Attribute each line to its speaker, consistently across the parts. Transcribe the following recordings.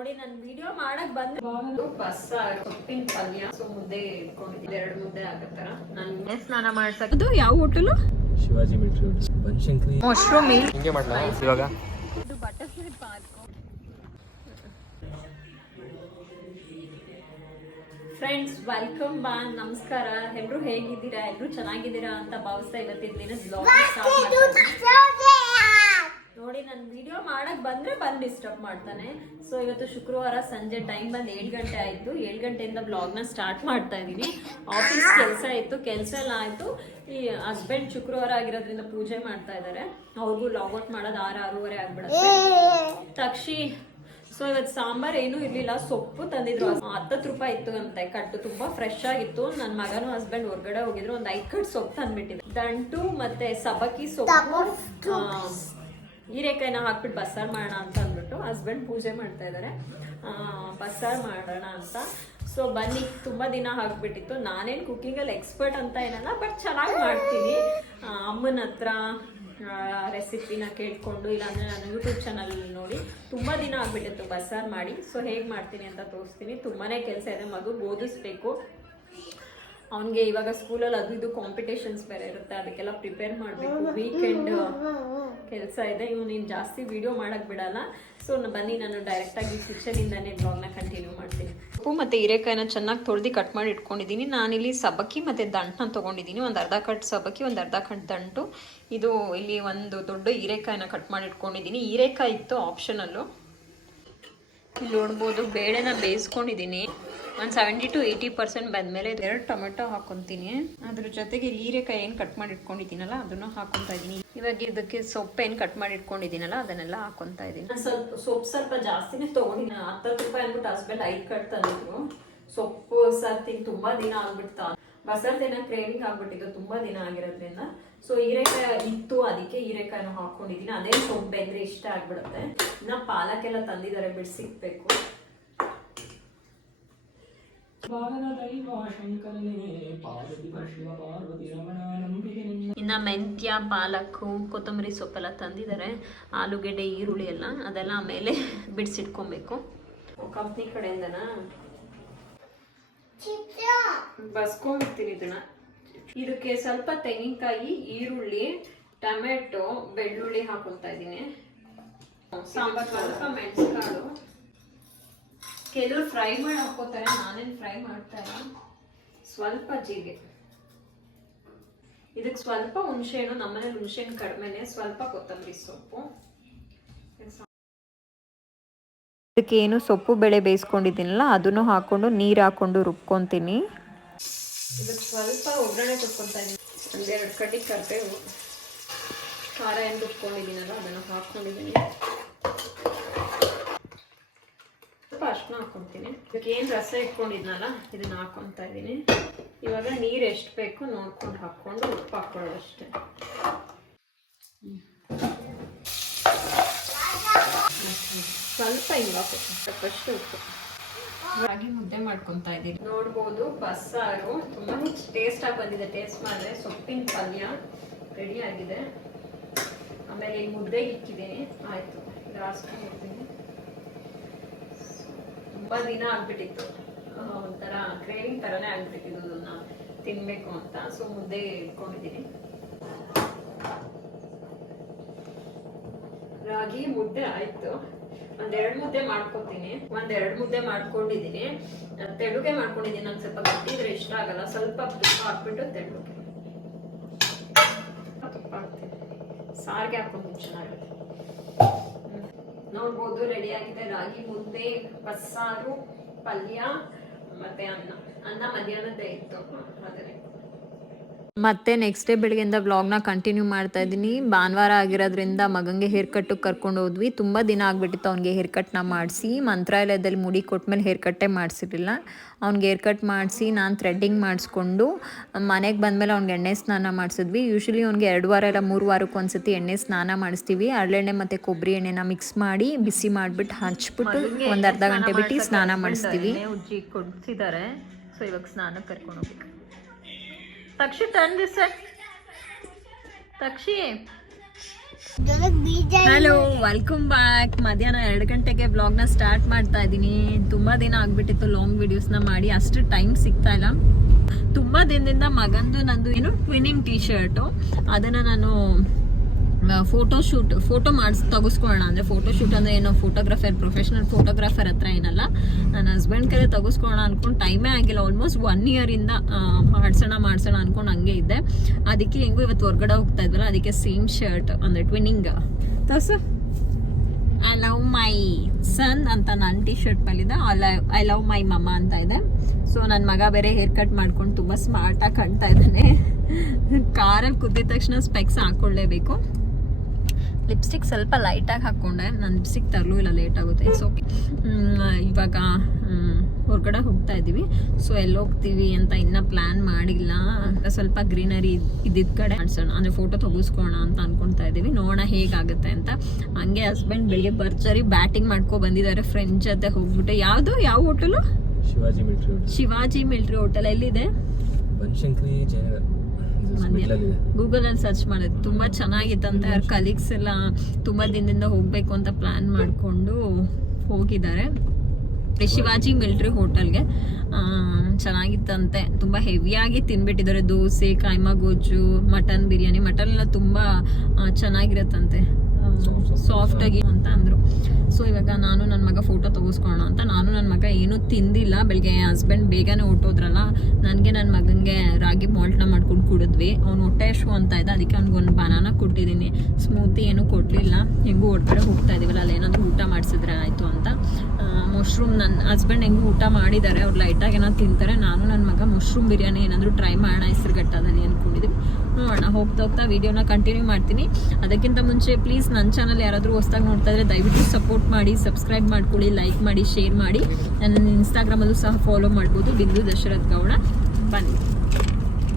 Speaker 1: ನೋಡಿ ನಾನು ವಿಡಿಯೋ ಮಾಡಕ್ ಬಂದ್ರೆ ಬಸ್ ಸೊಪ್ಪಿನ ಪಲ್ಯ. ಸೊ ಮುದ್ದೆ ಇಟ್ಕೊಂಡಿದ್ದೆ. ಎರಡು ಮುದ್ದೆ ಆಗತ್ತರ ನಾನು ಸ್ನಾನ ಮಾಡ್ಸಕ್? ಅದು ಯಾವ hotel?
Speaker 2: Shivaji military Banashankari.
Speaker 1: Mushroom
Speaker 2: ಹಿಂಗೆ ಮಾಡ್ಲಾ? ಇವಾಗ?
Speaker 1: ಇದು ಬಟರ್ಫ್ಲೈ ಪಾರ್ಕ್ ಫ್ರೆಂಡ್ಸ್ ವೆಲ್ಕಮ್ ಬಾ. ನಮಸ್ಕಾರ. ಎಲ್ಲರೂ ಹೇಗಿದ್ದೀರಾ? ಎಲ್ಲರೂ ಚೆನ್ನಾಗಿದ್ದೀರಾ ಅಂತ ಭಾವಿಸ್ತಾ ಇವತ್ತಿನ ದಿನ ಬ್ಲಾಗ್ ಸ್ಟಾರ್ಟ್ ನೋಡಿ ನಾನು ವಿಡಿಯೋ ಮಾಡಕ್ ಬಂದ್ರೆ ಬಂದು ಡಿಸ್ಟರ್ಬ್ ಮಾಡ್ತಾನೆ. ಸೊ ಇವತ್ತು ಶುಕ್ರವಾರ ಸಂಜೆ ಟೈಮ್ ಬಂದು ಏಳು ಗಂಟೆ ಆಯಿತು. ಏಳು ಗಂಟೆಯಿಂದ ಬ್ಲಾಗ್ನ ಸ್ಟಾರ್ಟ್ ಮಾಡ್ತಾ ಇದ್ದೀನಿ ಆಫೀಸ್ ಕೆಲಸ ಇತ್ತು ಕೆಲಸ ಎಲ್ಲ ಆಯಿತು. ಈ ಹಸ್ಬೆಂಡ್ ಶುಕ್ರವಾರ ಆಗಿರೋದ್ರಿಂದ ಪೂಜೆ ಮಾಡ್ತಾ ಇದ್ದಾರೆ ಅವ್ರಿಗೂ ಲಾಗೌಟ್ ಮಾಡೋದು ಆರು ಆರೂವರೆ ಆಗ್ಬಿಡುತ್ತೆ. ತಕ್ಷಿ ಸೊ ಇವತ್ತು ಸಾಂಬಾರ್ ಏನೂ ಇರ್ಲಿಲ್ಲ. ಸೊಪ್ಪು ತಂದಿದ್ರು. ಹತ್ತತ್ತು ರೂಪಾಯಿ ಇತ್ತು ಅಂತೆ ಕಟ್ಟು. ತುಂಬಾ ಫ್ರೆಶ್ ಆಗಿತ್ತು. ನನ್ನ ಮಗನು ಹಸ್ಬೆಂಡ್ ಹೊರಗಡೆ ಹೋಗಿದ್ರು. ಒಂದು ಐದು ಕಟ್ ಸೊಪ್ಪು ತಂದ್ಬಿಟ್ಟಿದ್ರು ದಂಟು ಮತ್ತೆ ಸಬಕಿ ಸೊಪ್ಪು ಹೀರೆಕಾಯಿನ ಹಾಕ್ಬಿಟ್ಟು ಬಸ್ಸಾರ್ ಮಾಡೋಣ ಅಂತ ಅಂದ್ಬಿಟ್ಟು ಹಸ್ಬೆಂಡ್ ಪೂಜೆ ಮಾಡ್ತಾ ಇದ್ದಾರೆ ಬಸ್ಸಾರು ಮಾಡೋಣ ಅಂತ. ಸೊ ಬನ್ನಿ, ತುಂಬ ದಿನ ಹಾಕ್ಬಿಟ್ಟಿತ್ತು ನಾನೇನು ಕುಕ್ಕಿಂಗಲ್ಲಿ ಎಕ್ಸ್ಪರ್ಟ್ ಅಂತ ಏನಲ್ಲ ಬಟ್ ಚೆನ್ನಾಗಿ ಮಾಡ್ತೀನಿ. ಅಮ್ಮನ ಹತ್ರ ರೆಸಿಪಿನ ಕೇಳಿಕೊಂಡು, ಇಲ್ಲಾಂದರೆ ನಾನು ಯೂಟ್ಯೂಬ್ ಚಾನಲಲ್ಲಿ ನೋಡಿ, ತುಂಬ ದಿನ ಆಗಿಬಿಟ್ಟಿತ್ತು ಬಸ್ಸಾರು ಮಾಡಿ. ಸೊ ಹೇಗೆ ಮಾಡ್ತೀನಿ ಅಂತ ತೋರಿಸ್ತೀನಿ. ತುಂಬಾ ಕೆಲಸ ಇದೆ, ಮಗು ಓದಿಸ್ಬೇಕು ಅವನಿಗೆ ಇವಾಗ ಸ್ಕೂಲಲ್ಲಿ ಅದು ಇದು ಕಾಂಪಿಟೇಷನ್ಸ್ ಬೇರೆ ಇರುತ್ತೆ ಅದಕ್ಕೆಲ್ಲ ಪ್ರಿಪೇರ್ ಮಾಡಬೇಕು. ವೀಕೆಂಡ್ ಕೆಲಸ ಇದೆ. ಇವ್ ನೀನು ಜಾಸ್ತಿ ವಿಡಿಯೋ ಮಾಡಕ್ ಬಿಡಲ್ಲ. ಸೊ ಬನ್ನಿ ನಾನು ಡೈರೆಕ್ಟಾಗಿ ಕಿಚನಿಂದಾನೇ ಬ್ಲಾಗ್ನ ಕಂಟಿನ್ಯೂ ಮಾಡ್ತೀನಿ. ಉಪ್ಪು ಮತ್ತು ಹೀರೆಕಾಯಿನ ಚೆನ್ನಾಗಿ ತೊಳೆದು ಕಟ್ ಮಾಡಿ ಇಟ್ಕೊಂಡಿದ್ದೀನಿ. ನಾನಿಲ್ಲಿ ಸಬಕಿ ಮತ್ತು ದಂಟನ್ನ ತೊಗೊಂಡಿದ್ದೀನಿ. ಒಂದು ಅರ್ಧ ಕಟ್ ಸಬಕಿ ಒಂದು ಅರ್ಧ ಕಟ್ ದಂಟು. ಇದು ಇಲ್ಲಿ ಒಂದು ದೊಡ್ಡ ಹೀರೆಕಾಯಿನ ಕಟ್ ಮಾಡಿ ಇಟ್ಕೊಂಡಿದ್ದೀನಿ. ಹೀರೆಕಾಯಿ ಇತ್ತು ಆಪ್ಷನಲ್ಲು ಇಲ್ಲಿ ನೋಡ್ಬೋದು ಬೇಳೆನ ಬೇಯಿಸ್ಕೊಂಡಿದ್ದೀನಿ. ಒಂದು ಸೆವೆಂಟಿ ಟು ಏಯ್ಟಿ ಪರ್ಸೆಂಟ್ ಬಂದಮೇಲೆ ಎರಡು ಟೊಮೆಟೊ ಹಾಕೊತೀನಿ. ಅದ್ರ ಜೊತೆಗೆ ಹೀರೆಕಾಯಿ ಏನು ಕಟ್ ಮಾಡಿ ಇಟ್ಕೊಂಡಿದ್ದೀನಲ್ಲ ಅದನ್ನು ಹಾಕೊತಾ ಇದ್ದೀನಿ. ಇವಾಗ ಇದಕ್ಕೆ ಸೊಪ್ಪು ಏನು ಕಟ್ ಮಾಡಿ ಇಟ್ಕೊಂಡಿದ್ದೀನಲ್ಲ ಅದನ್ನೆಲ್ಲ ಹಾಕೊತಾ ಇದ್ದೀನಿ. ಸ್ವಲ್ಪ ಸೊಪ್ಪು ಸ್ವಲ್ಪ ಜಾಸ್ತಿನೇ ತೊಗೊಂಡಿದ್ದೀನಿ ಹತ್ತತ್ತು ರೂಪಾಯಿ ಅಂದ್ಬಿಟ್ಟು ಹಸ್ಬೆಂಡ್ ಐದು ಕಟ್ ತಂದಿದ್ರು. ಸೊಪ್ಪು ಸರ್ತಿಗೆ ತುಂಬಾ ದಿನ ಆಗ್ಬಿಡ್ತಾ. ಬಸರ್ ದಿನ ಕ್ರೇವಿಂಗ್ ಆಗ್ಬಿಟ್ಟಿದ್ದು ತುಂಬಾ ದಿನ ಆಗಿರೋದ್ರಿಂದ. ಸೊ ಹೀರೆಕಾಯಿ ಇತ್ತು ಅದಕ್ಕೆ ಹೀರೆಕಾಯಿನ ಹಾಕೊಂಡಿದ್ದೀನಿ. ಅದೇ ಸೊಪ್ಪು ಬೆಂದ್ರೆ ಇಷ್ಟ ಆಗ್ಬಿಡುತ್ತೆ. ಇನ್ನ ಎಲ್ಲ ತಂದಿದ್ದಾರೆ ಬಿಡಿಸಿಕ್ಬೇಕು. ಇನ್ನ ಮೆಂತ್ಯ ಪಾಲಕ್ಕು ಕೊತ್ತಂಬರಿ ಸೊಪ್ಪೆಲ್ಲ ತಂದಿದ್ದಾರೆ. ಆಲೂಗೆಡ್ಡೆ ಈರುಳ್ಳಿ ಎಲ್ಲ ಅದೆಲ್ಲ ಆಮೇಲೆ ಬಿಡಿಸಿಟ್ಕೊಬೇಕು. ಕಂಪ್ನಿ ಕಡೆಯಿಂದನಾ? ಬಸ್ಕೊಂಡ್ಬಿಡ್ತೀನಿ ಇದನ್ನ. ಇದಕ್ಕೆ ಸ್ವಲ್ಪ ತೆಂಗಿನಕಾಯಿ ಈರುಳ್ಳಿ ಟೊಮೆಟೊ ಬೆಳ್ಳುಳ್ಳಿ ಹಾಕೊಳ್ತಾ ಇದ್ದೀನಿ. ಸಾಂಬಾರ್ ಸ್ವಲ್ಪ ಮೆಣಸುಕಾಳು. ಕೆಲವರು ಫ್ರೈ ಮಾಡಿ ಹಾಕೋತಾರೆ ನಾನೇನು ಫ್ರೈ ಮಾಡ್ತಾ ಇಲ್ಲ. ಸ್ವಲ್ಪ ಜೀರಿಗೆ. ಇದಕ್ಕೆ ಸ್ವಲ್ಪ ಹುಣಸೆಹಣ್ಣು ನಮ್ಮನೇಲಿ ಹುಣಸೆಹಣ್ಣು ಕಡಿಮೆನೆ ಸ್ವಲ್ಪ ಕೊತ್ತಂಬರಿ ಸೊಪ್ಪು.
Speaker 3: ಅದಕ್ಕೆ ಏನು ಸೊಪ್ಪು ಬೆಳೆ ಬೇಯಿಸ್ಕೊಂಡಿದ್ದೀನಲ್ಲ ಅದನ್ನು ಹಾಕೊಂಡು ನೀರು ಹಾಕೊಂಡು ರುಬ್ಕೊತೀನಿ.
Speaker 1: ಇದಕ್ಕೆ ಸ್ವಲ್ಪ ಒಗ್ಗರಣೆ ಕೊಟ್ಕೊತಾ ಇದ್ದೀನಿ ಒಂದೆರಡು ಕಡ್ಡಿ ಕರಿಬೇವು. ಖಾರ ಏನು ರುಬ್ಕೊಂಡಿದ್ದೀನಲ್ಲ ಅದನ್ನು ಹಾಕ್ಕೊಂಡಿದ್ದೀನಿ ಸ್ವಲ್ಪ ಅರ್ಶಿನ ಹಾಕೊತೀನಿ. ಇದಕ್ಕೆ ಏನು ರಸ ಇಟ್ಕೊಂಡಿದ್ನಲ್ಲ, ಇದನ್ನ ಹಾಕೊಂತ ಇದ್ದೀನಿ ಇವಾಗ ನೀರು ಎಷ್ಟು ಬೇಕು ನೋಡ್ಕೊಂಡು ಹಾಕ್ಕೊಂಡು ಉಪ್ಪು ಹಾಕ್ಕೊಳ್ಳೋದು ಅಷ್ಟೇ. ಸ್ವಲ್ಪ ಹಿಂಗೆ ಹಾಕ್ಬೇಕು ಸ್ವಲ್ಪಷ್ಟು ಉಪ್ಪು. ರಾಗಿ ಮುದ್ದೆ ಮಾಡ್ಕೊತಾ ಇದ್ದೀನಿ ನೋಡ್ಬೋದು, ಬಸ್ಸಾರು. ತುಂಬಾ ಟೇಸ್ಟ್ ಆಗಿ ಬಂದಿದೆ ಟೇಸ್ಟ್ ಮಾಡಿದ್ರೆ ಸೊಪ್ಪಿನ ಪಲ್ಯ ರೆಡಿ ಆಗಿದೆ. ಆಮೇಲೆ ಈ ಮುದ್ದೆ ಇಕ್ಕಿದ್ದೀನಿ ಆಯ್ತು ಇದು ಹಾಸ್ಕೊಂಡಿರ್ತೀನಿ ತುಂಬಾ ದಿನ ಆಗ್ಬಿಟ್ಟಿತ್ತು. ಒಂಥರ ಕ್ರೇವಿಂಗ್ ಥರನೇ ಆಗ್ಬಿಟ್ಟಿದ್ದು ಇದನ್ನ ತಿನ್ಬೇಕು ಅಂತ. ಸೊ ಮುದ್ದೆ ಇಟ್ಕೊಂಡಿದ್ದೀನಿ. ರಾಗಿ ಮುದ್ದೆ ಆಯ್ತು. ಒಂದೆರಡು ಮುದ್ದೆ ಮಾಡ್ಕೊತೀನಿ. ಒಂದೆರಡು ಮುದ್ದೆ ಮಾಡ್ಕೊಂಡಿದ್ದೀನಿ. ತೆಳುಗೆ ಮಾಡ್ಕೊಂಡಿದ್ದೀನಿ. ನಂಗೆ ಸ್ವಲ್ಪ ಗಟ್ಟಿದ್ರೆ ಇಷ್ಟ ಆಗಲ್ಲ. ಸ್ವಲ್ಪ ತುಪ್ಪ ಹಾಕ್ಬಿಟ್ಟು ತೆಳುಗೆ. ತುಪ್ಪ ಹಾಕ್ತೀನಿ. ಸಾರಿಗೆ ಹಾಕೊಂಡು ಚೆನ್ನಾಗಿರುತ್ತೆ. ನೋಡ್ಬೋದು ರೆಡಿ ಆಗಿದೆ ರಾಗಿ ಮುದ್ದೆ ಬಸ್ಸಾರು ಪಲ್ಯ ಮತ್ತೆ ಅನ್ನ. ಅನ್ನ ಮಧ್ಯಾಹ್ನದ್ದೇ ಇತ್ತು. ಅದನ್ನೇ
Speaker 3: ಮತ್ತೆ ನೆಕ್ಸ್ಟ್ ಡೇ ಬೆಳಗ್ಗೆಯಿಂದ ವ್ಲಾಗ್ನ ಕಂಟಿನ್ಯೂ ಮಾಡ್ತಾ ಇದ್ದೀನಿ. ಭಾನುವಾರ ಆಗಿರೋದ್ರಿಂದ ಮಗಂಗೆ ಹೇರ್ ಕಟ್ಟು ಕರ್ಕೊಂಡು ಹೋದ್ವಿ. ತುಂಬ ದಿನ ಆಗಿಬಿಟ್ಟಿತ್ತು ಅವ್ನಿಗೆ ಹೇರ್ ಕಟ್ನ ಮಾಡಿಸಿ. ಮಂತ್ರಾಲಯದಲ್ಲಿ ಮುಡಿ ಕೊಟ್ಮೇಲೆ ಹೇರ್ ಕಟ್ಟೇ ಮಾಡಿಸಿರಲಿಲ್ಲ. ಅವ್ನಿಗೆ ಹೇರ್ ಕಟ್ ಮಾಡಿಸಿ ನಾನು ಥ್ರೆಡ್ಡಿಂಗ್ ಮಾಡಿಸ್ಕೊಂಡು ಮನೆಗೆ ಬಂದಮೇಲೆ ಅವ್ನಿಗೆ ಎಣ್ಣೆ ಸ್ನಾನ ಮಾಡಿಸಿದ್ವಿ. ಯೂಶ್ವಲಿ ಅವ್ನಿಗೆ ಎರಡು ವಾರ ಇಲ್ಲ ಮೂರು ವಾರಕ್ಕೆ ಒಂದ್ಸತಿ ಎಣ್ಣೆ ಸ್ನಾನ ಮಾಡಿಸ್ತೀವಿ. ಹರಳೆಣ್ಣೆ ಮತ್ತು ಕೊಬ್ಬರಿ ಎಣ್ಣೆನ ಮಿಕ್ಸ್ ಮಾಡಿ ಬಿಸಿ ಮಾಡಿಬಿಟ್ಟು ಹಚ್ಬಿಟ್ಟು ಒಂದು ಅರ್ಧ ಗಂಟೆ ಬಿಟ್ಟು ಸ್ನಾನ ಮಾಡಿಸ್ತೀವಿ.
Speaker 1: ಉಜ್ಜಿ ಕೊಡ್ಸಿದ್ದಾರೆ. ಸೊ ಇವಾಗ ಸ್ನಾನ ಕರ್ಕೊಂಡು ಹೋಗ್ಬೇಕು. ತಕ್ಷಿ ಟರ್ನ್ ಸರ್ ತಕ್ಷಿ. ಹಲೋ ವೆಲ್ಕಮ್ ಬ್ಯಾಕ್ ಮಧ್ಯಾಹ್ನ ಎರಡು ಗಂಟೆಗೆ ಬ್ಲಾಗ್ನ ಸ್ಟಾರ್ಟ್ ಮಾಡ್ತಾ ಇದ್ದೀನಿ. ತುಂಬ ದಿನ ಆಗ್ಬಿಟ್ಟಿತ್ತು ಲಾಂಗ್ ವಿಡಿಯೋಸ್ನ ಮಾಡಿ. ಅಷ್ಟು ಟೈಮ್ ಸಿಗ್ತಾ ಇಲ್ಲ. ತುಂಬ ದಿನದಿಂದ ಮಗಂದು ನಂದು ಏನು ಟ್ವಿನಿಂಗ್ ಟೀ ಶರ್ಟು ಅದನ್ನು ನಾನು ಫೋಟೋ ಶೂಟ್ ಫೋಟೋ ಮಾಡಿಸ್ ತೆಗೆಸ್ಕೊಳ್ಳೋಣ. ಅಂದರೆ ಫೋಟೋ ಶೂಟ್ ಅಂದರೆ ಏನೋ? ಫೋಟೋಗ್ರಾಫರ್ ಪ್ರೊಫೆಷನಲ್ ಫೋಟೋಗ್ರಾಫರ್ ಹತ್ರ ಏನಲ್ಲ. ನನ್ನ ಹಸ್ಬೆಂಡ್ ಕರೆ ತೆಗೆಸ್ಕೊಳ್ಳೋಣ ಅಂದ್ಕೊಂಡು ಟೈಮೇ ಆಗಿಲ್ಲ. ಆಲ್ಮೋಸ್ಟ್ ಒನ್ ಇಯರಿಂದ ಮಾಡ್ಸೋಣ ಮಾಡ್ಸೋಣ ಅಂದ್ಕೊಂಡು ಹಂಗೆ ಇದ್ದೆ. ಅದಕ್ಕೆ ಹೆಂಗೂ ಇವತ್ತು ಹೊರಗಡೆ ಹೋಗ್ತಾ ಇದ್ವಲ್ಲ ಅದಕ್ಕೆ ಸೇಮ್ ಶರ್ಟ್ ಅಂದರೆ ಟ್ವಿನ್ನಿಂಗ್ ತೋರ್ಸು. ಐ ಲವ್ ಮೈ ಸನ್ ಅಂತ ನನ್ನ ಟಿ ಶರ್ಟ್ ಮೇಲಿದೆ. ಐ ಲವ್ ಮೈ ಮಮ್ಮ ಅಂತ ಇದೆ. ಸೊ ನನ್ನ ಮಗ ಬೇರೆ ಹೇರ್ ಕಟ್ ಮಾಡ್ಕೊಂಡು ತುಂಬ ಸ್ಮಾರ್ಟಾಗಿ ಕಾಣ್ತಾ ಇದ್ದಾನೆ. ಕಾರಲ್ಲಿ ಕುದ್ದಿದ ತಕ್ಷಣ ಸ್ಪೆಕ್ಸ್ ಹಾಕ್ಕೊಳ್ಳೇಬೇಕು. ಲಿಪ್ಸ್ಟಿಕ್ ಸ್ವಲ್ಪ ಲೈಟಾಗಿ ಹಾಕ್ಕೊಂಡೆ. ನಾನು ಲಿಪ್ಸ್ಟಿಕ್ ತರಲೂ ಇಲ್ಲ ಲೇಟ್ ಆಗುತ್ತೆ. ಇಟ್ಸ್ ಓಕೆ ಇವಾಗ ಹೊರಗಡೆ ಹೋಗ್ತಾ ಇದ್ದೀವಿ. ಸೊ ಎಲ್ಲಿ ಹೋಗ್ತೀವಿ ಅಂತ ಇನ್ನೂ ಪ್ಲ್ಯಾನ್ ಮಾಡಿಲ್ಲ. ಸ್ವಲ್ಪ ಗ್ರೀನರಿ ಇದ್ದಿದ್ದ ಕಡೆ ಅನ್ಸೋಣ ಅಂದರೆ ಫೋಟೋ ತೆಗಿಸ್ಕೋಣ ಅಂತ ಅಂದ್ಕೊಳ್ತಾ ಇದ್ದೀವಿ. ನೋಡೋಣ ಹೇಗಾಗುತ್ತೆ ಅಂತ. ಹಂಗೆ ಹಸ್ಬೆಂಡ್ ಬೆಳಿಗ್ಗೆ ಬರ್ಜರಿ ಬ್ಯಾಟಿಂಗ್ ಮಾಡ್ಕೊ ಬಂದಿದ್ದಾರೆ ಫ್ರೆಂಡ್ ಜೊತೆ ಹೋಗ್ಬಿಟ್ಟು. ಯಾವುದು? ಯಾವ hotel
Speaker 2: Shivaji military
Speaker 1: Shivaji military hotel ಎಲ್ಲಿದೆ?
Speaker 2: ಬನಶಂಕರಿ ಜಯನಗರ್.
Speaker 1: ಗೂಗಲ್ ಅಲ್ಲಿ ಸರ್ಚ್ ಮಾಡಿದ್. ತುಂಬಾ ಚೆನ್ನಾಗಿತ್ತಂತೆ ಅವ್ರ ಕಲೀಗ್ಸ್ ಎಲ್ಲ ತುಂಬಾ ದಿನದಿಂದ ಹೋಗ್ಬೇಕು ಅಂತ ಪ್ಲಾನ್ ಮಾಡ್ಕೊಂಡು ಹೋಗಿದ್ದಾರೆ. ಶಿವಾಜಿ ಮಿಲ್ಟ್ರಿ ಹೋಟೆಲ್ಗೆ ಚೆನ್ನಾಗಿತ್ತಂತೆ. ತುಂಬ ಹೆವಿಯಾಗಿ ತಿನ್ಬಿಟ್ಟಿದ್ದಾರೆ. ದೋಸೆ ಕಾಯ್ಮಾ ಗೊಜ್ಜು ಮಟನ್ ಬಿರಿಯಾನಿ. ಮಟನ್ ಎಲ್ಲ ತುಂಬ ಚೆನ್ನಾಗಿರತ್ತಂತೆ. ಸಾಫ್ಟ್ ಆಗಿ ಅಂತ ಅಂದ್ರು. ಸೊ ಇವಾಗ ನಾನು ನನ್ನ ಮಗ ಫೋಟೋ ತೆಗೆಸ್ಕೊಳ್ಳೋಣ ಅಂತ ನಾನು ನನ್ನ ಮಗ ಏನೂ ತಿಂದಿಲ್ಲ. ಬೆಳಗ್ಗೆ ಹಸ್ಬೆಂಡ್ ಬೇಗನೆ ಹೊಟ್ಟೋದ್ರಲ್ಲ ನನಗೆ ನನ್ನ ಮಗನಿಗೆ ರಾಗಿ ಮಾಲ್ಟ್ನ ಮಾಡ್ಕೊಂಡು ಕುಡಿದ್ವಿ. ಅವ್ನು ಹೊಟ್ಟೆ ಶೂ ಅಂತ ಇದ್ದ ಅದಕ್ಕೆ ಅವ್ನಿಗೊಂದು ಬನಾನ ಕೊಟ್ಟಿದ್ದೀನಿ. ಸ್ಮೂತಿ ಏನೂ ಕೊಡಲಿಲ್ಲ. ಹೆಂಗೂ ಹೊರಗಡೆ ಹೋಗ್ತಾ ಇದೀವಲ್ಲ ಅಲ್ಲಿ ಏನಾದರೂ ಊಟ ಮಾಡಿಸಿದ್ರೆ ಆಯಿತು ಅಂತ. ಮಶ್ರೂಮ್ ನನ್ನ ಹಸ್ಬೆಂಡ್ ಹೆಂಗೂ ಊಟ ಮಾಡಿದ್ದಾರೆ, ಅವ್ರು ಲೈಟಾಗಿ ಏನಾದ್ರು ತಿಂತಾರೆ, ನಾನು ನನ್ನ ಮಗ ಮಶ್ರೂಮ್ ಬಿರಿಯಾನಿ ಏನಾದರೂ ಟ್ರೈ ಮಾಡೋಣ ಹೆಸರುಗಟ್ಟದಲ್ಲಿ ಅಂದ್ಕೊಂಡಿದ್ವಿ ನೋಡೋಣ, ಹೋಗ್ತಾ ಹೋಗ್ತಾ ವೀಡಿಯೋನ ಕಂಟಿನ್ಯೂ ಮಾಡ್ತೀನಿ. ಅದಕ್ಕಿಂತ ಮುಂಚೆ ಪ್ಲೀಸ್ ನನ್ನ ಚಾನಲ್ ಯಾರಾದರೂ ಹೊಸ್ದಾಗಿ ನೋಡ್ತಾ ಇದ್ರೆ ದಯವಿಟ್ಟು ಸಪೋರ್ಟ್ ಮಾಡಿ ಸಬ್ಸ್ಕ್ರೈಬ್ ಮಾಡ್ಕೊಳ್ಳಿ ಲೈಕ್ ಮಾಡಿ ಶೇರ್ ಮಾಡಿ. ನನ್ನ ಇನ್ಸ್ಟಾಗ್ರಾಮಲ್ಲೂ ಸಹ ಫಾಲೋ ಮಾಡ್ಬೋದು. ಬಿಂದು ದಶರಥ್ ಗೌಡ. ಬನ್ನಿ.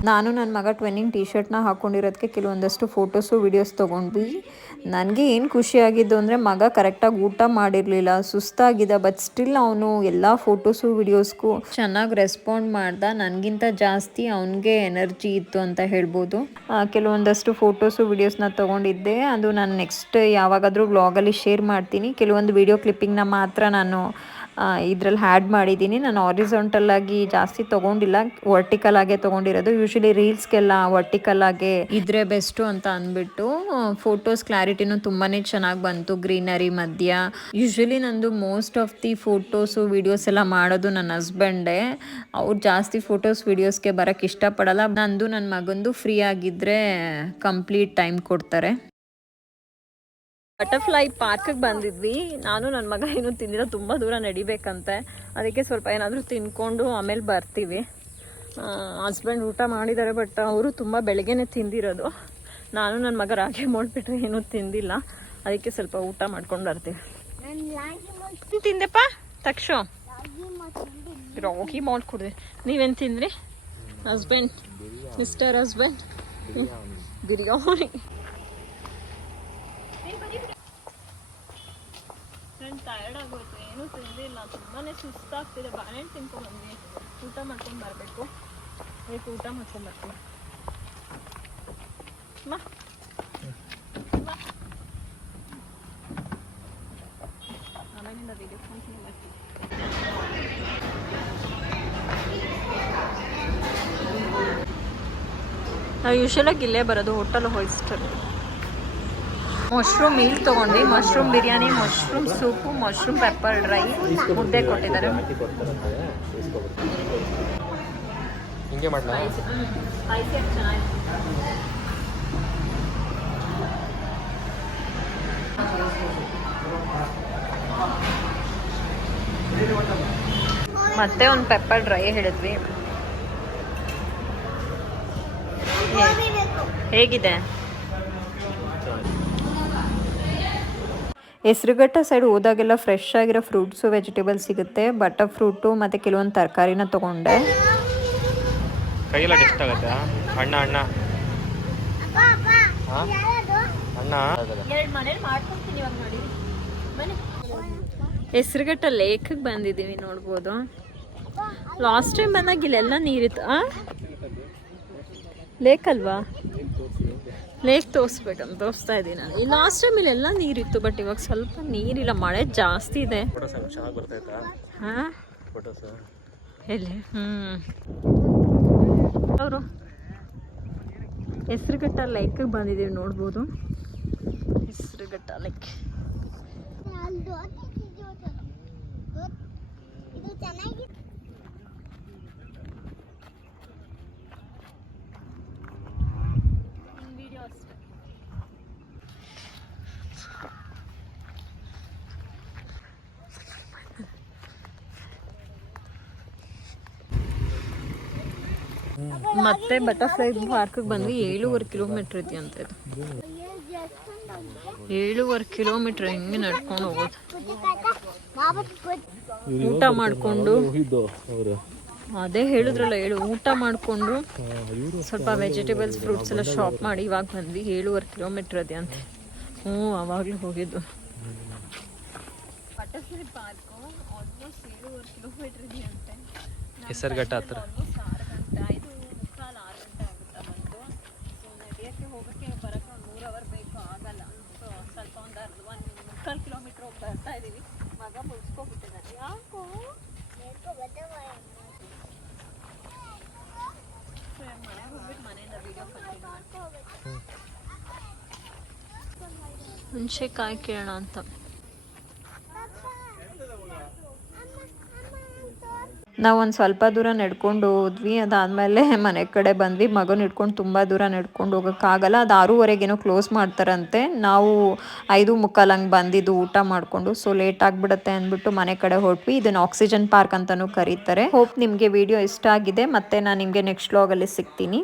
Speaker 1: ನಾನು ನನ್ನ ಮಗ ಟ್ವೆನ್ನಿಂಗ್ ಟಿ ಶರ್ಟ್ನ ಹಾಕ್ಕೊಂಡಿರೋದಕ್ಕೆ ಕೆಲವೊಂದಷ್ಟು ಫೋಟೋಸು, ವಿಡಿಯೋಸ್ ತೊಗೊಂಡ್ವಿ. ನನಗೆ ಏನು ಖುಷಿಯಾಗಿದ್ದು ಅಂದರೆ ಮಗ ಕರೆಕ್ಟಾಗಿ ಊಟ ಮಾಡಿರಲಿಲ್ಲ ಸುಸ್ತಾಗಿದ್ದ ಬಟ್ ಸ್ಟಿಲ್ ಅವನು ಎಲ್ಲ ಫೋಟೋಸು, ವಿಡಿಯೋಸ್ಗೂ ಚೆನ್ನಾಗಿ ರೆಸ್ಪಾಂಡ್ ಮಾಡ್ದ. ನನಗಿಂತ ಜಾಸ್ತಿ ಅವನಿಗೆ ಎನರ್ಜಿ ಇತ್ತು ಅಂತ ಹೇಳ್ಬೋದು. ಕೆಲವೊಂದಷ್ಟು ಫೋಟೋಸು, ವಿಡಿಯೋಸ್ನ ತೊಗೊಂಡಿದ್ದೆ. ಅದು ನಾನು ನೆಕ್ಸ್ಟ್ ಯಾವಾಗಾದರೂ ವ್ಲಾಗಲ್ಲಿ ಶೇರ್ ಮಾಡ್ತೀನಿ. ಕೆಲವೊಂದು ವಿಡಿಯೋ ಕ್ಲಿಪ್ಪಿಂಗ್ನ ಮಾತ್ರ ನಾನು ಇದ್ರಲ್ಲಿ ಹ್ಯಾಡ್ ಮಾಡಿದ್ದೀನಿ. ನಾನು ಆರಿಸೊಂಟಲ್ ಆಗಿ ಜಾಸ್ತಿ ತೊಗೊಂಡಿಲ್ಲ. ವರ್ಟಿಕಲ್ ಆಗೇ ತೊಗೊಂಡಿರೋದು. ಯೂಶಲಿ ರೀಲ್ಸ್ಗೆಲ್ಲ ವರ್ಟಿಕಲ್ ಆಗೇ ಇದ್ರೆ ಬೆಸ್ಟು ಅಂತ ಅಂದ್ಬಿಟ್ಟು ಫೋಟೋಸ್ ಕ್ಲಾರಿಟಿನೂ ತುಂಬಾ ಚೆನ್ನಾಗಿ ಬಂತು. ಗ್ರೀನರಿ ಮಧ್ಯ. ಯೂಶಲಿ ನಂದು most of the photos videos ಎಲ್ಲ ಮಾಡೋದು ನನ್ನ ಹಸ್ಬೆಂಡೇ ಅವ್ರು ಜಾಸ್ತಿ ಫೋಟೋಸ್ ವೀಡಿಯೋಸ್ಗೆ ಬರೋಕ್ಕೆ ಇಷ್ಟಪಡಲ್ಲ. ನಂದು ನನ್ನ ಮಗಂದು ಫ್ರೀ ಆಗಿದ್ದರೆ ಕಂಪ್ಲೀಟ್ ಟೈಮ್ ಕೊಡ್ತಾರೆ. ಬಟರ್ಫ್ಲೈ ಪಾರ್ಕಿಗೆ ಬಂದಿದ್ವಿ. ನಾನು ನನ್ನ ಮಗ ಏನು ತಿಂದಿರೋ ತುಂಬ ದೂರ ನಡಿಬೇಕಂತೆ. ಅದಕ್ಕೆ ಸ್ವಲ್ಪ ಏನಾದರೂ ತಿನ್ಕೊಂಡು ಆಮೇಲೆ ಬರ್ತೀವಿ. ಹಸ್ಬೆಂಡ್ ಊಟ ಮಾಡಿದ್ದಾರೆ ಬಟ್ ಅವರು ತುಂಬ ಬೆಳಗ್ಗೆನೇ ತಿಂದಿರೋದು. ನಾನು ನನ್ನ ಮಗ ರಾಗಿ ಮಾಡಿಬಿಟ್ರೆ ಏನೂ ತಿಂದಿಲ್ಲ. ಅದಕ್ಕೆ ಸ್ವಲ್ಪ ಊಟ ಮಾಡ್ಕೊಂಡು ಬರ್ತೀವಿ. ತಿಂದೆಪ್ಪ? ತಕ್ಷ. ರಾಗಿ ಮಾಡಿ ಕೊಡಿದೆ. ನೀವೇನು ತಿಂದ್ರಿ? Husband mister husband biryani. Friend tired ಆಗೋಯ್ತು ಏನೂ ತಿಂದಿಲ್ಲ ತುಂಬಾ ಸುಸ್ತಾಗ್ತಿದೆ. ಬಾಳೆಹಣ್ಣು ತಿನ್ಕೊಂಡು ಬಂದ್ವಿ ಊಟ ಮಾಡ್ಕೊಂಡು ಬರಬೇಕು. ಬೇಕು ಊಟ ಮಾಡ್ಕೊಂಡು ಬರ್ತೀವಿ. ನಾವು ಯೂಶಲಾಗಿ ಇಲ್ಲೇ ಬರೋದು ಹೋಟೆಲ್ ಹೋಯ್ಸ್ಟರ್ ಮಶ್ರೂಮ್ ಮೀಲ್ ತೊಗೊಂಡ್ವಿ mushroom biryani mushroom soup mushroom pepper dry ಮುದ್ದೆ ಕೊಟ್ಟಿದ್ದಾರೆ.
Speaker 2: ಹಿಂಗೆ
Speaker 1: ಮತ್ತೆ ಒಂದು ಪೆಪ್ಪರ್ ಡ್ರೈ ಹೇಳಿದ್ವಿ. ಹೇಗಿದೆ? ಹೆಸರುಘಟ್ಟ ಸೈಡ್ ಹೋದಾಗೆಲ್ಲ ಫ್ರೆಶ್ ಆಗಿರೋ ಫ್ರೂಟ್ಸು ವೆಜಿಟೇಬಲ್ಸ್ ಸಿಗುತ್ತೆ ಬಟರ್ ಫ್ರೂಟು ಮತ್ತು ಕೆಲವೊಂದು ತರಕಾರಿನ ತೊಗೊಂಡೆ.
Speaker 2: ಕೈಯೆಲ್ಲ ಟೆಸ್ಟ್ ಆಗುತ್ತೆ ಅಣ್ಣ ಅಣ್ಣ. ಹಾ? ಅಣ್ಣ?
Speaker 1: ಹೆಸರುಘಟ್ಟ ಲೇಖಕ್ಕೆ ಬಂದಿದ್ದೀವಿ ನೋಡ್ಬೋದು. ಲಾಸ್ಟ್ ಟೈಮ್ ಬಂದಾಗ ಇಲ್ಲೆಲ್ಲ ನೀರಿತ್ತು ಲೇಕ್ ಅಲ್ವಾ ಲೇಕ್ ತೋರಿಸ್ಬೇಕಂತ ತೋರಿಸ್ತಾ ಇದ್ದೀನಿ ನಾನು. ಈ ಲಾಸ್ಟ್ ಟೈಮ್ ಇಲ್ಲೆಲ್ಲ ನೀರಿತ್ತು ಬಟ್ ಇವಾಗ ಸ್ವಲ್ಪ ನೀರಿಲ್ಲ. ಮಳೆ ಜಾಸ್ತಿ ಇದೆ. ಹಾಂ? ಎಲ್ಲಿ? ಹ್ಞೂ ಅವರು ಹೆಸರುಘಟ್ಟ ಲೇಕಿಗೆ ಬಂದಿದ್ದೀವಿ ನೋಡ್ಬೋದು. ಹೆಸರುಘಟ್ಟ ಲೇಕ್ ಮತ್ತೆ ಬಟರ್ಫ್ಲೈ ಪಾರ್ಕಿಗೆ ಬಂದ್ವಿ. ಏಳುವರೆ ಕಿಲೋಮೀಟ್ರ್ ಐತಿ ಅಂತ ಇದು. ಏಳುವರೆ ಕಿಲೋಮೀಟ್ರ್ ಹೆಂಗೆ ನಡ್ಕೊಂಡು ಹೋಗೋದು. ಊಟ ಮಾಡಿಕೊಂಡು. ಅದೇ ಹೇಳಿದ್ರಲ್ಲ ಹೇಳು. ಊಟ ಮಾಡಿಕೊಂಡು ಸ್ವಲ್ಪ ವೆಜಿಟೇಬಲ್ಸ್ ಫ್ರೂಟ್ಸ್ ಎಲ್ಲ ಶಾಪ್ ಮಾಡಿ ಇವಾಗ ಬಂದ್ವಿ. ಏಳುವರೆ ಕಿಲೋಮೀಟ್ರ್ ಅದೇ ಅಂತ. ಹ್ಞೂ ಅವಾಗಲೂ ಹೋಗಿದ್ದು.
Speaker 2: ಹೆಸರುಘಟ್ಟ ಹತ್ರ
Speaker 1: ಆಲ್ಮೋಸ್ಟ್ ಆರು ಗಂಟೆ ಐದು ಮುಕ್ಕಾಲು ಆರು ಗಂಟೆ ಆಗುತ್ತಾ ಬಂದು ಸೊ ನಡೆಯೋಕ್ಕೆ ಹೋಗೋಕ್ಕೆ ಬರೋಕ್ಕೆ ಒಂದು ಮೂರು ಅವರ್ ಬೇಕು ಆಗಲ್ಲ. ಸ್ವಲ್ಪ ಒಂದು ಅರ್ಧ ಒಂದು ಮುಕ್ಕಾಲು ಕಿಲೋಮೀಟ್ರ್ ಹೋಗಿ ಬರ್ತಾ ಇದ್ದೀವಿ ಮಗ ಮುಗಿಸ್ಕೊಬಿಟ್ಟಿದ್ದಾನೆ ಯಾಕೋ? ಮನೆಗೆ ಹೋಗ್ಬಿಟ್ಟು ಮನೆಯಿಂದ ವೀಡಿಯೋ ಕಂಟಿನ್ಯೂ ಹುಣಸೆಕಾಯಿ ಕೇಳೋಣ ಅಂತ.
Speaker 3: ನಾವು ಒಂದು ಸ್ವಲ್ಪ ದೂರ ನಡ್ಕೊಂಡು ಹೋದ್ವಿ, ಅದಾದಮೇಲೆ ಮನೆ ಕಡೆ ಬಂದ್ವಿ. ಮಗನ ಇಟ್ಕೊಂಡು ತುಂಬ ದೂರ ನಡ್ಕೊಂಡು ಹೋಗೋಕ್ಕಾಗಲ್ಲ ಅದು ಆರೂವರೆಗೇನೋ ಕ್ಲೋಸ್ ಮಾಡ್ತಾರಂತೆ. ನಾವು ಐದು ಮುಕ್ಕಾಲು ಹಂಗೆ ಬಂದಿದ್ದು ಊಟ ಮಾಡಿಕೊಂಡು. ಸೊ ಲೇಟ್ ಆಗಿಬಿಡುತ್ತೆ ಅಂದ್ಬಿಟ್ಟು ಮನೆ ಕಡೆ ಹೊರಟ್ವಿ. ಇದನ್ನು ಆಕ್ಸಿಜನ್ ಪಾರ್ಕ್ ಅಂತಲೂ ಕರೀತಾರೆ. ಹೋಪ್ ನಿಮಗೆ ವಿಡಿಯೋ ಇಷ್ಟ ಆಗಿದೆ. ಮತ್ತೆ ನಾನು ನಿಮಗೆ ನೆಕ್ಸ್ಟ್ ವ್ಲಾಗಲ್ಲಿ ಸಿಗ್ತೀನಿ.